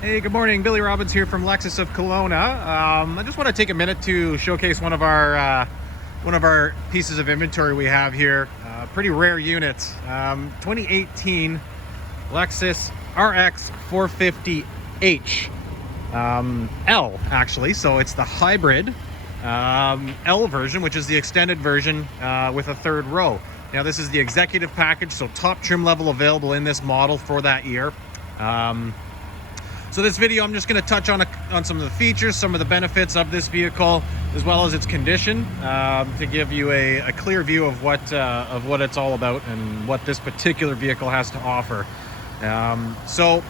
Hey, good morning. Billy Robbins here from Lexus of Kelowna. I just want to take a minute to showcase one of our pieces of inventory we have here. Pretty rare unit. 2018 Lexus RX 450H L, actually. So it's the hybrid L version, which is the extended version with a third row. Now this is the executive package, so top trim level available in this model for that year. So this video, I'm just going to touch on some of the features, some of the benefits of this vehicle, as well as its condition, to give you a clear view of what it's all about and what this particular vehicle has to offer. So,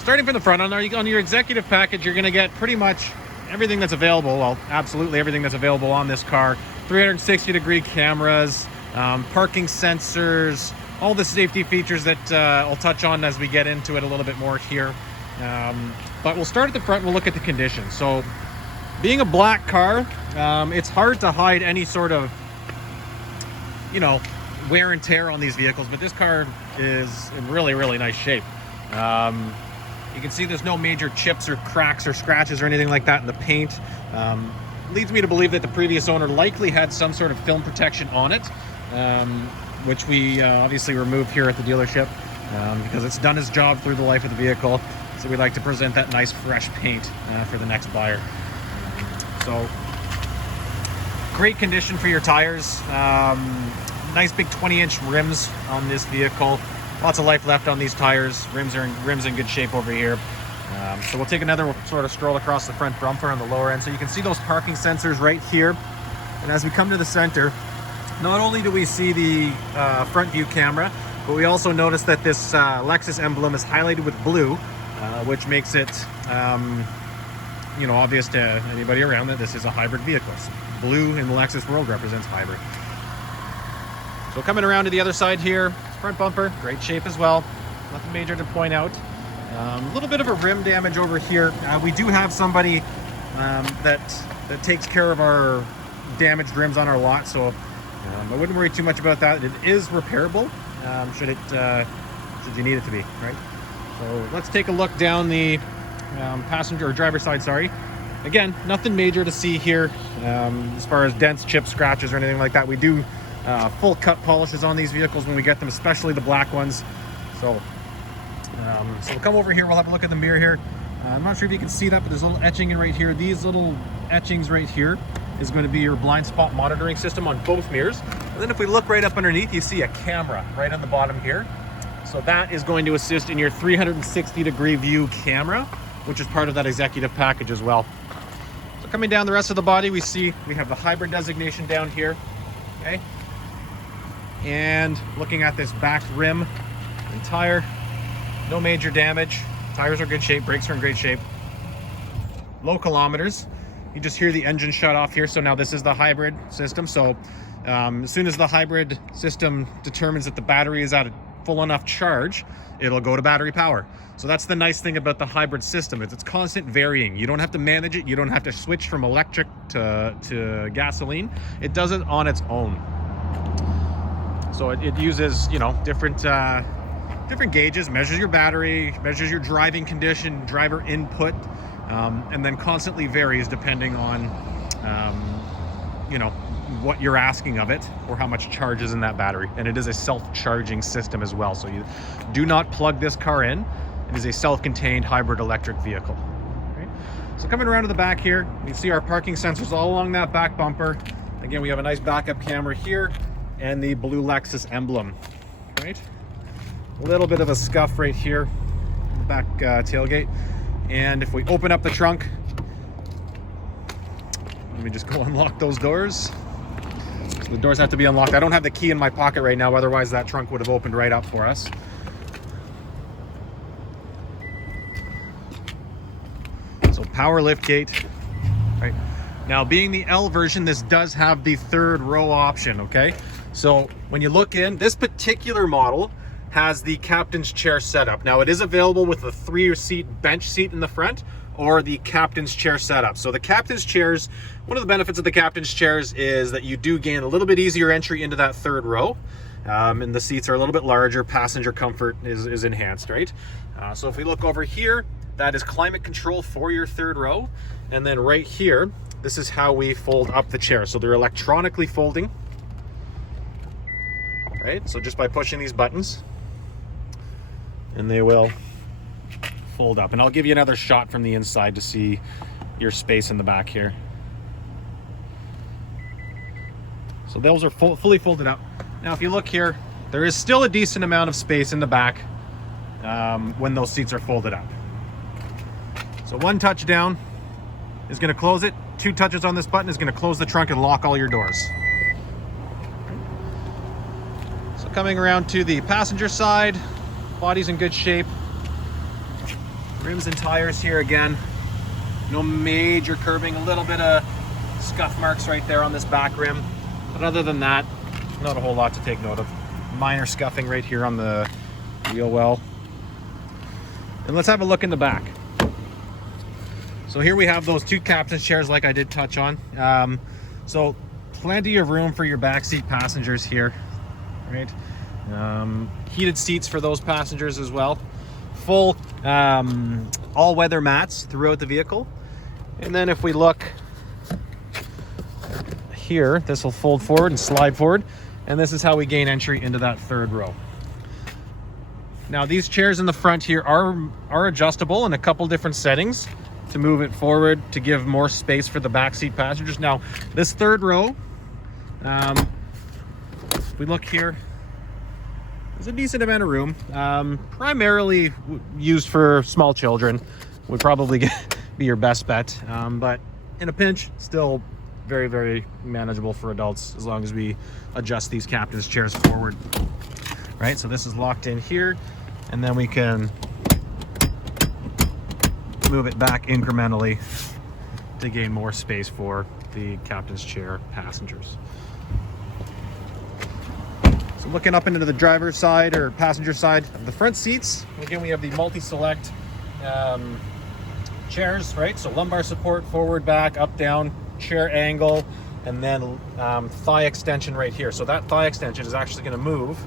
starting from the front, on your executive package, you're going to get pretty much everything that's available. Well, absolutely everything that's available on this car. 360-degree cameras, parking sensors, all the safety features that I'll touch on as we get into it a little bit more here. But we'll start at the front and we'll look at the condition. So being a black car, it's hard to hide any sort of, wear and tear on these vehicles, but this car is in really, really nice shape. You can see there's no major chips or cracks or scratches or anything like that in the paint. Leads me to believe that the previous owner likely had some sort of film protection on it, which we obviously removed here at the dealership because it's done its job through the life of the vehicle. So we like to present that nice fresh paint for the next buyer. So great condition for your tires. Nice big 20-inch rims on this vehicle. Lots of life left on these tires. Rims in good shape over here. So we'll take another sort of stroll across the front bumper on the lower end. So you can see those parking sensors right here. And as we come to the center, not only do we see the front view camera, but we also notice that this Lexus emblem is highlighted with blue, which makes it, obvious to anybody around that this is a hybrid vehicle. So blue in the Lexus world represents hybrid. So coming around to the other side here, front bumper, great shape as well. Nothing major to point out. A little bit of a rim damage over here. We do have somebody that takes care of our damaged rims on our lot, so I wouldn't worry too much about that. It is repairable, should you need it to be, right? So let's take a look down the passenger or driver side, sorry. Again, nothing major to see here as far as dents, chips, scratches, or anything like that. We do full cut polishes on these vehicles when we get them, especially the black ones. So we'll come over here, we'll have a look at the mirror here. I'm not sure if you can see that, but there's a little etching in right here. These little etchings right here is going to be your blind spot monitoring system on both mirrors. And then if we look right up underneath, you see a camera right on the bottom here. So that is going to assist in your 360-degree view camera, which is part of that executive package as well. So coming down the rest of the body, we have the hybrid designation down here, okay? And looking at this back rim and tire, no major damage. Tires are good shape, brakes are in great shape. Low kilometers. You just hear the engine shut off here. So now this is the hybrid system. So as soon as the hybrid system determines that the battery is at a full enough charge, it'll go to battery power. So that's the nice thing about the hybrid system, is it's constant varying. You don't have to manage it. You don't have to switch from electric to gasoline. It does it on its own. So it uses, different gauges, measures your battery, measures your driving condition, driver input, and then constantly varies depending on, what you're asking of it or how much charge is in that battery. And it is a self-charging system as well. So you do not plug this car in. It is a self-contained hybrid electric vehicle. Okay. So coming around to the back here, you see our parking sensors all along that back bumper. Again, we have a nice backup camera here and the blue Lexus emblem, right? A little bit of a scuff right here, in the back tailgate. And if we open up the trunk, let me just go unlock those doors. So the doors have to be unlocked. I don't have the key in my pocket right now, otherwise that trunk would have opened right up for us. So power lift gate, right? Now being the L version, this does have the third row option, okay? So when you look in, this particular model has the captain's chair setup. Now it is available with a 3-seat bench seat in the front or the captain's chair setup. So the captain's chairs, one of the benefits of the captain's chairs is that you do gain a little bit easier entry into that third row. And the seats are a little bit larger, passenger comfort is enhanced, right? So if we look over here, That is climate control for your third row. And then right here, this is how we fold up the chair. So they're electronically folding, right? So just by pushing these buttons, and they will fold up. And I'll give you another shot from the inside to see your space in the back here. So those are fully folded up. Now, if you look here, there is still a decent amount of space in the back when those seats are folded up. So one touch down is going to close it. 2 touches on this button is going to close the trunk and lock all your doors. So coming around to the passenger side, body's in good shape. Rims and tires here again. No major curbing, a little bit of scuff marks right there on this back rim. But other than that, not a whole lot to take note of. Minor scuffing right here on the wheel well. And let's have a look in the back. So here we have those 2 captain's chairs like I did touch on. So plenty of room for your backseat passengers here, right? Heated seats for those passengers as well. Full all-weather mats throughout the vehicle. And then if we look here, this will fold forward and slide forward. And this is how we gain entry into that third row. Now these chairs in the front here are adjustable in a couple different settings to move it forward to give more space for the backseat passengers. Now this third row, if we look here, there's a decent amount of room, primarily used for small children. Would probably be your best bet, but in a pinch, still very, very manageable for adults as long as we adjust these captain's chairs forward. Right, so this is locked in here, and then we can move it back incrementally to gain more space for the captain's chair passengers. So looking up into the driver's side or passenger side of the front seats, again we have the multi-select chairs, right? So lumbar support, forward, back, up, down, chair angle, and then thigh extension right here. So that thigh extension is actually going to move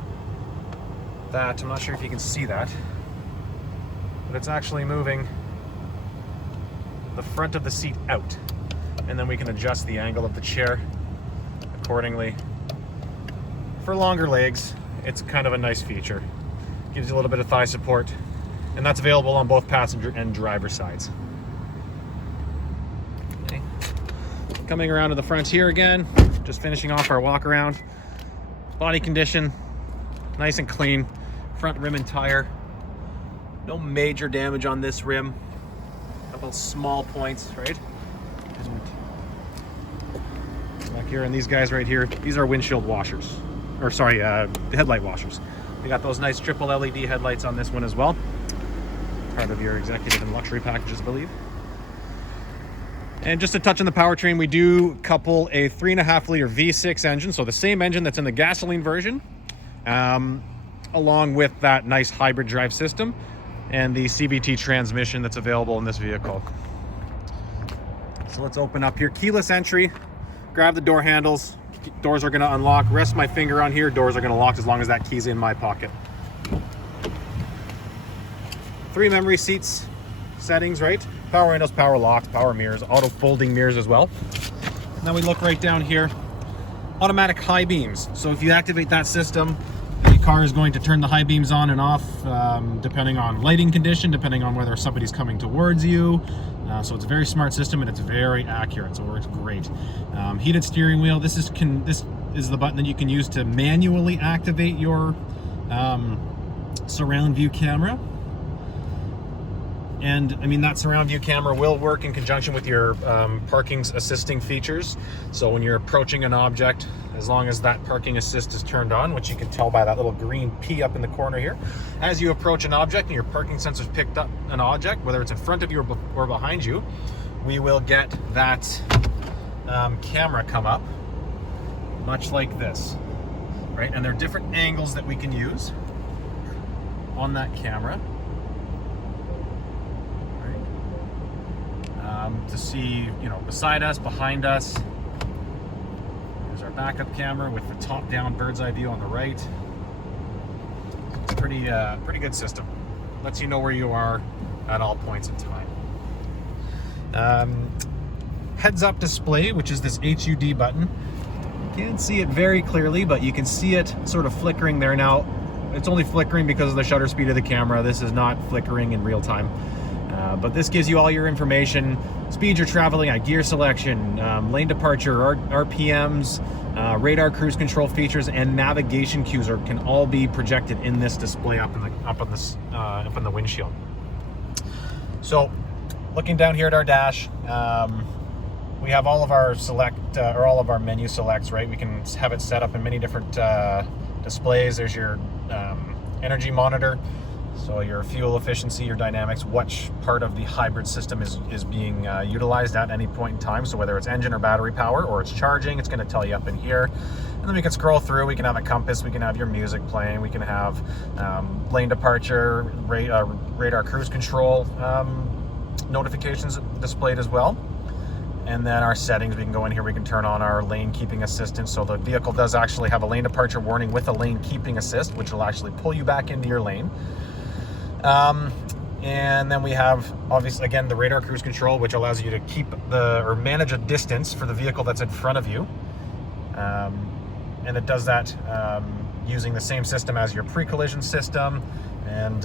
that. I'm not sure if you can see that, but it's actually moving the front of the seat out, and then we can adjust the angle of the chair accordingly. For longer legs, it's kind of a nice feature. Gives you a little bit of thigh support, and that's available on both passenger and driver sides. Okay. Coming around to the front here again, just finishing off our walk around. Body condition, nice and clean. Front rim and tire, no major damage on this rim. Couple small points, right? Back here, and these guys right here, these are windshield washers, or sorry, headlight washers. We got those nice triple LED headlights on this one as well. Part of your executive and luxury packages, I believe. And just to touch on the powertrain, we do couple a 3.5 liter V6 engine, so the same engine that's in the gasoline version, along with that nice hybrid drive system and the CVT transmission that's available in this vehicle. So let's open up here. Keyless entry, grab the door handles, doors are going to unlock, rest my finger on here, doors are going to lock as long as that key's in my pocket. 3 memory seats settings, right? Power windows, power locks, power mirrors, auto folding mirrors as well. Now we look right down here, automatic high beams. So if you activate that system, the car is going to turn the high beams on and off depending on lighting condition, depending on whether somebody's coming towards you. So it's a very smart system and it's very accurate, so it works great. Heated steering wheel, this is the button that you can use to manually activate your surround view camera. And I mean, that surround view camera will work in conjunction with your parking assisting features. So when you're approaching an object, as long as that parking assist is turned on, which you can tell by that little green P up in the corner here, as you approach an object and your parking sensors picked up an object, whether it's in front of you or behind you, we will get that camera come up, much like this, right? And there are different angles that we can use on that camera. To see, you know, beside us, behind us. There's our backup camera with the top-down bird's eye view on the right. It's pretty good system. Lets you know where you are at all points in time. Heads up display, which is this HUD button. Can't see it very clearly, but you can see it sort of flickering there now. It's only flickering because of the shutter speed of the camera. This is not flickering in real time. But this gives you all your information, speed you're traveling at, gear selection, lane departure, RPMs, radar cruise control features, and navigation cues can all be projected in this display up in the windshield. So, looking down here at our dash, we have all of our all of our menu selects, right? We can have it set up in many different displays. There's your energy monitor, so your fuel efficiency, your dynamics, which part of the hybrid system is being utilized at any point in time. So whether it's engine or battery power or it's charging, it's going to tell you up in here. And then we can scroll through, we can have a compass, we can have your music playing, we can have lane departure, radar cruise control notifications displayed as well. And then our settings, we can go in here, we can turn on our lane keeping assistant. So the vehicle does actually have a lane departure warning with a lane keeping assist, which will actually pull you back into your lane. And then we have, obviously, again, the radar cruise control, which allows you to keep or manage a distance for the vehicle that's in front of you. And it does that using the same system as your pre-collision system and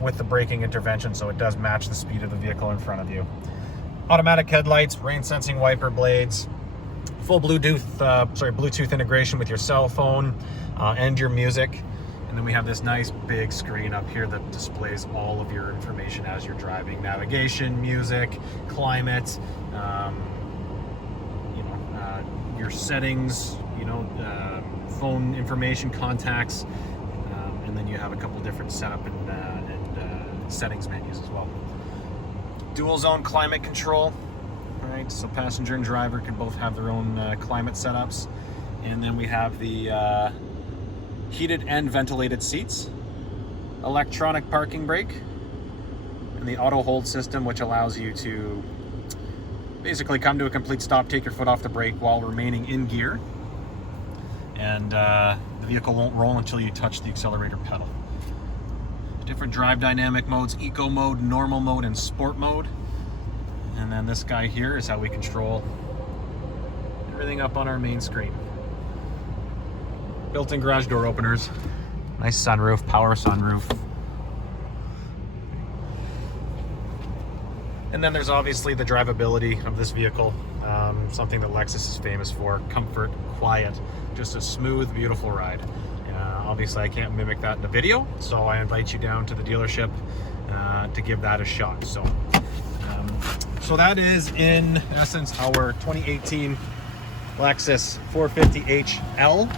with the braking intervention, so it does match the speed of the vehicle in front of you. Automatic headlights, rain sensing wiper blades, full Bluetooth integration with your cell phone and your music. And then we have this nice big screen up here that displays all of your information as you're driving: navigation, music, climate, your settings, phone information, contacts, and then you have a couple different setup and settings menus as well. Dual zone climate control, right? So passenger and driver can both have their own climate setups. And then we have the heated and ventilated seats, electronic parking brake, and the auto hold system, which allows you to basically come to a complete stop, take your foot off the brake while remaining in gear. And the vehicle won't roll until you touch the accelerator pedal. Different drive dynamic modes: eco mode, normal mode, and sport mode. And then this guy here is how we control everything up on our main screen. Built-in garage door openers, nice sunroof, power sunroof. And then there's obviously the drivability of this vehicle, something that Lexus is famous for: comfort, quiet, just a smooth, beautiful ride. Obviously, I can't mimic that in the video, so I invite you down to the dealership to give that a shot. So that is, in essence, our 2018 Lexus 450h L.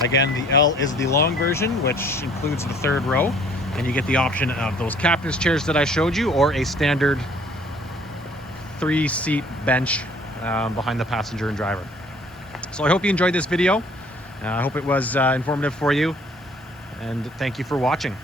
Again, the L is the long version, which includes the third row, and you get the option of those captain's chairs that I showed you, or a standard 3-seat bench behind the passenger and driver. So I hope you enjoyed this video. I hope it was informative for you, and thank you for watching.